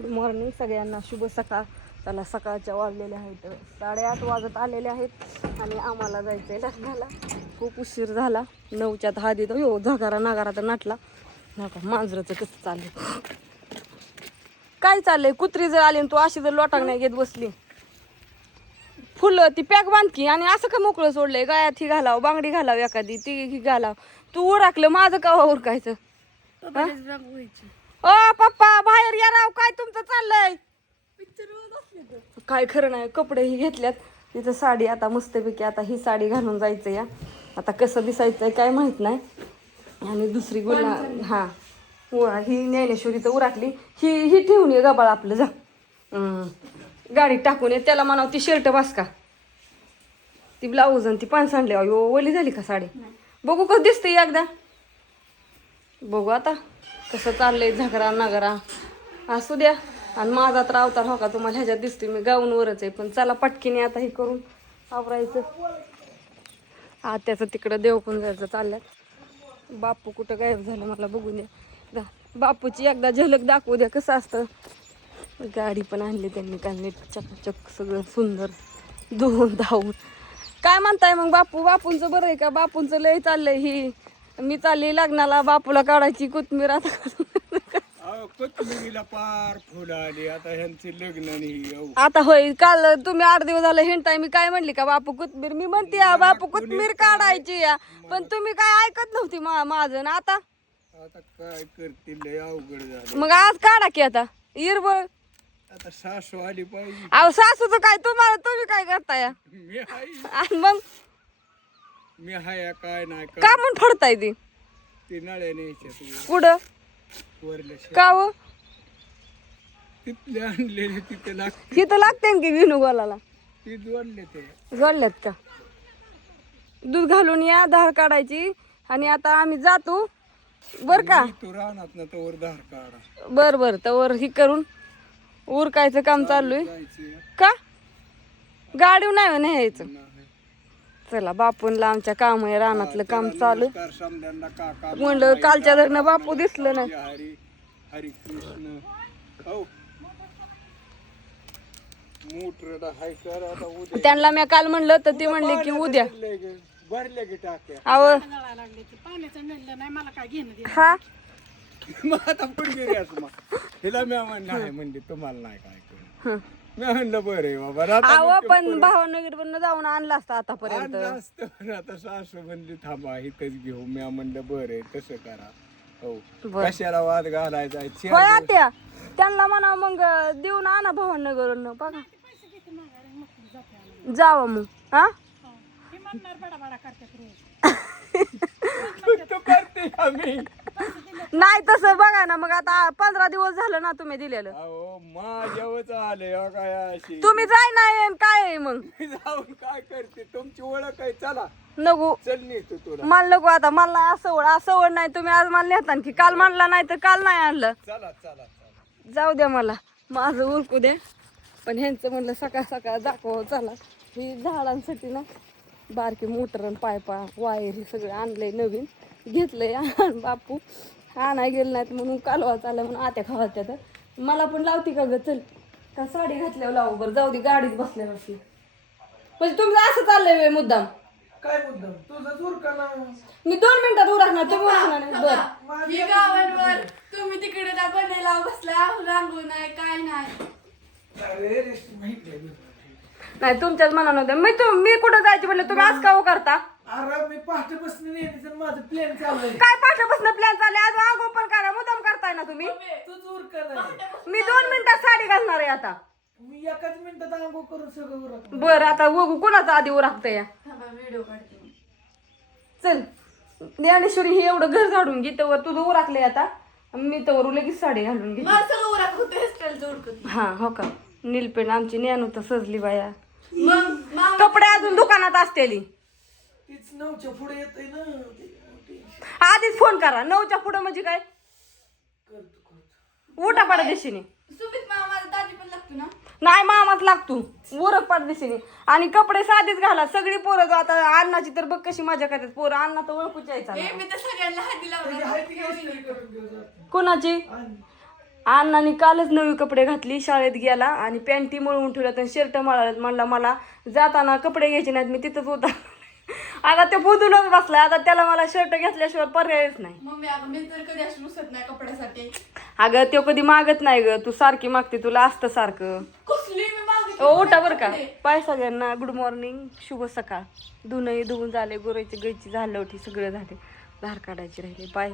Good morning सगळ्यांना, शुभ सकाळ. त्याला सकाळच्या वाजलेल्या आहेत 8:30 वाजत आलेले आहेत आणि आम्हाला जायचं आहे लग्नाला. खूप उशीर झाला. 9च्या आधी तर हो झगारा नागारा तर नाटला नका. मांजराचं कसं चाललंय, काय चाललंय? कुत्री जर आली तू अशी जर लोटांग नाही घेत बसली, फुलं ती पॅक बांधकी आणि असं का मोकळं सोडलंय? गायात ही घालाव, बांगडी घालाव, एखादी ती ही घालाव. तू उरकलं माझं कवा उरकायचं? ओ पप्पा बाहेर या राव, काय तुमचं चाललंय? काय खरं नाही. कपडे ही घेतल्यात तिथं, साडी आता मस्तपैकी आता ही साडी घालून जायचं या. आता कसं दिसायचंय काय माहित नाही. आणि दुसरी गुला हा ही ज्ञानेश्वरीचं उराकली, ही ही ठेवून ये गबाळ आपलं जा. गाडीत टाकून ये. त्याला म्हणावं ती शर्ट बास का, ती ब्लाऊज आणि ती पॅन्ट आणली. अयो ओली झाली का साडी? बघू कसं दिसतंय एकदा, बघू आता कसं चाललंय. झगरा नगरा असू द्या. आणि माझा तर अवतार हो का तुम्हाला ह्याच्यात दिसतोय, मी गाऊनवरच आहे. पण चला पटकीने आता हे करून आवरायचं. त्याचं तिकडं देवकून जायचं चालल्यात. बापू कुठं गायब झालं मला बघून द्या. बापूची एकदा झलक दाखवू द्या कसं असतं. गाडी पण आणली त्यांनी काल नीट चकचक सगळं सुंदर धुवून धावून. काय म्हणताय मग बापू? बापूंचं बरं आहे का? बापूंचं लय चाललंय. ही मी चालली लग्नाला, बापूला काढायची कोथमीर. आता कोथमिरीला पार फुलं आली, आता ह्यांचे लग्न नाही. आता होय, काल तुम्ही 8 दिवस झाले हिंडताय. मी काय म्हणली का बापू कोथमीर? मी म्हणते या बापू कोथमीर काढायची या, पण तुम्ही काय ऐकत नव्हती माझं ना. आता काय करतील, लय अवघड झालं. मग आज काढा की आता इरबळ. आता सासू आली पाहिजे. अहो सासूचं काय, तुम्हाला तुम्ही काय करताय? मी हाय, आणि मग मी हाय काय नाही का म्हणून फडताय ती नळ्या न्यायच्या कुठं वरल्या का हो? तिथले आणलेले तिथे लागते, ही तर लागते की विनू गोलाला ती जोडले ते जोडल्यात का? दूध घालून या, धार काढायची. आणि आता आम्ही जातो बर का. तू राहणार ना तर वर धार काढा. बर बर, तर ही करून उरकायचं काम चालू आहे का? गाडी नाही न्यायचं. चला बापूंला आमच्या काम आहे, रानातलं काम चालू. म्हणलं कालच्या धरणं बापू दिसलं ना. हरी हरी कृष्ण हो मोटर हाय कर आता उद्या. त्यांना मी काल म्हणलं तर ते म्हणले की उद्या. भरले की टाक्या अहो हा मग आता पुढे गेली असं मग हिला मी नाही म्हणली तुम्हाला नाही काय करू. मी म्हणलं बरं आहे बाबा. अहो पण भावनगर पण जाऊन आणला असता आतापर्यंत. आणलं असतं पण आता सासू म्हणली थांबा इथंच घेऊ. मी म्हणलं बरं आहे तसं करा. हो कशाला वाद घालायचा. होय आत्या, त्यांना म्हणा मग देऊन आणा भावनगरवरून. बघा जावं मग. हा करते आम्ही नाही तसं बघा ना. मग आता 15 दिवस झालं ना तुम्ही दिलेलं. अहो माझ्यावरच आले काय अशी. तुम्ही जाय नाही काय आहे मग जाऊन काय करते तुमची ओळख आहे. चला नको चल नाही तू तुला मला नको आता. मला असं वड नाही. तुम्ही आज मला नेता की काल म्हणला नाही तर काल नाही आणलं. चला चला चला जाऊ द्या, मला माझं उरकू द्या. पण ह्यांचं म्हणलं सकाळ सकाळ दाखव. चला ही झाडांसाठी ना बारकी मोटर आणि पायपा वायर हे सगळं आणलंय, नवीन घेतलंय. बापू आणाय गेलं नाहीत म्हणून कालवा चालला म्हणून आत्या खावात्या. तर मला पण लावती का ग? चल का साडी घातल्यावर लावू? बरं जाऊ दे, गाडीत बसल्यावर म्हणजे तुमचं असं चाललंय वे मुद्दाम. काय मुद्दाम तुझं उरका ना. मी 2 मिनिटात उरकणार, तुम्ही उरकणार नाही. बरं गावांवर तुम्ही तिकडे त्या बनेला बसला, रांगू नाही काय नाही. नाही तुमच्याच मनानं होत्या. मी कुठं जायची म्हणलं, तुम्ही आज का करता? अरे मी पहाटेपासून नेहमीच माझं प्लॅन चाललंय. काय पाठवपासून प्लॅन चालले? आज आगो पण करा, मुद्दाम करताय ना तुम्ही. तूच उरका नाही. मी 2 मिनिटात साडी घालणार आहे आता. मी एकाच मिनिटात आंघोळ करून सगळं उरक. बरं आता बघू कोणाचा आधी उरकतंय या. व्हिडिओ काढते. चल ज्ञानेश्वरी हे एवढं घर झाडून घे, तर तुझं उरकलंय आता. मी तर लगेच साडी घालून घे. मला सगळं उरक होतं, हेअरस्टाईल जोडकत. हा हो का. नीलपेंट आमची ज्ञानू तर सजली बाया. मग कपडे अजून दुकानात असतेली. तीच 9च्या पुढे येतय ना. आधीच फोन करा. 9च्या पुढे म्हणजे काय? उठा पाडा दिशेने. सुमित मामा माझा दाजी पण लागतो ना. नाही मामाच लागतो. उरक पाड दिशेने. आणि कपडे साधेच घाला. सगळी पोरं आता अण्णाची तर बघ कशी मजा करतात पोरं. अण्णा तर ओळखूच यायचा. मी तर सगळ्यांना हाती लावणार. कोणाची? अण्णांनी कालच नवी कपडे घातली, शाळेत गेला आणि पॅन्टी मळवून ठेवल्यात आणि शर्ट मळाल्यात. म्हणला मला जाताना कपडे घ्यायचे नाहीत, मी तिथंच होता. आता ते बुधूनच बसलाय. आता त्याला मला शर्ट घेतल्याशिवाय पर्यायच नाही. मम्मी अगं मी तर कधी अशी रुसत नाही कपड्यासाठी. अगं तो कधी मागत नाही ग, तू सारखी मागते, तुला असतं सारखं. कसली मी मागितली उठा बरं का. कपडे. बाय सगळ्यांना, गुड मॉर्निंग, शुभ सकाळ. धुणंही धुवून झाले, गुरायची गायची झालं होती, सगळं झाले, धार काढायची राहिले. बाय.